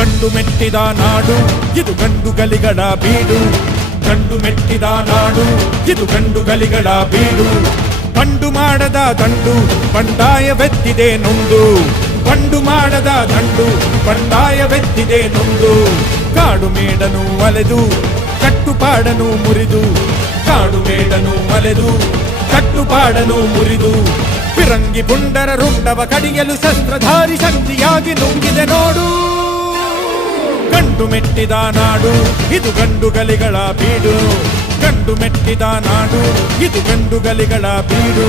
ಗಂಡು ಮೆಟ್ಟಿದ ನಾಡು ಇದು ಗಂಡುಗಲಿಗಳ ಬೀಡು. ಗಂಡು ಮೆಟ್ಟಿದ ನಾಡು ಇದು ಗಂಡುಗಲಿಗಳ ಬೀಡು. ಬಂಡು ಮಾಡದ ದಂಡು ಬಂಡಾಯವೆತ್ತಿದೆ ನೊಂದು. ಬಂಡು ಮಾಡದ ದಂಡು ಬಂಡಾಯವೆತ್ತಿದೆ ನೊಂದು. ಕಾಡು ಮೇಡನು ಅಲೆದು ಕಟ್ಟುಪಾಡನು ಮುರಿದು. ಕಾಡು ಮೇಡನು ಅಲೆದು ಕಟ್ಟುಪಾಡನು ಮುರಿದು. ಫಿರಂಗಿ ಪುಂಡರ ರುಂಡವ ಕಡಿಯಲು ಶಸ್ತ್ರಧಾರಿ ಶಕ್ತಿಯಾಗಿ ನುಂಗಿದೆ ನೋಡು. ಗಂಡು ಮೆಟ್ಟಿದ ನಾಡು ಇದು ಗಂಡುಗಲಿಗಳ ಬೀಡು. ಗಂಡು ಮೆಟ್ಟಿದ ನಾಡು ಇದು ಗಂಡುಗಲಿಗಳ ಬೀಡು.